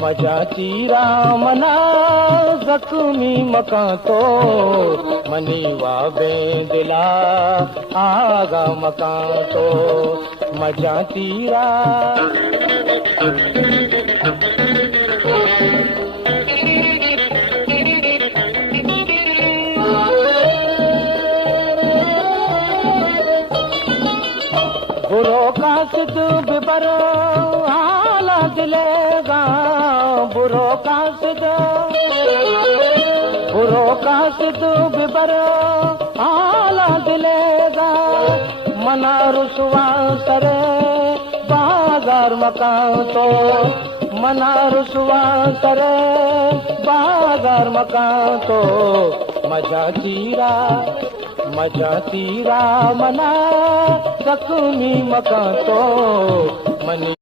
मजा चीरा मना जख्मी मका तो मनीवा बेंदिला आगा मका तो मजा चीरा बुरो कासिद बिबर हाला दिलेगा बुरो कासिद बिबर हाला दिलेगा मना रुसवा सरे बाजार मकान तो मना रुसवा सरे बाजार मकान तो मजा चीरा मना जख्मी मका तो मनी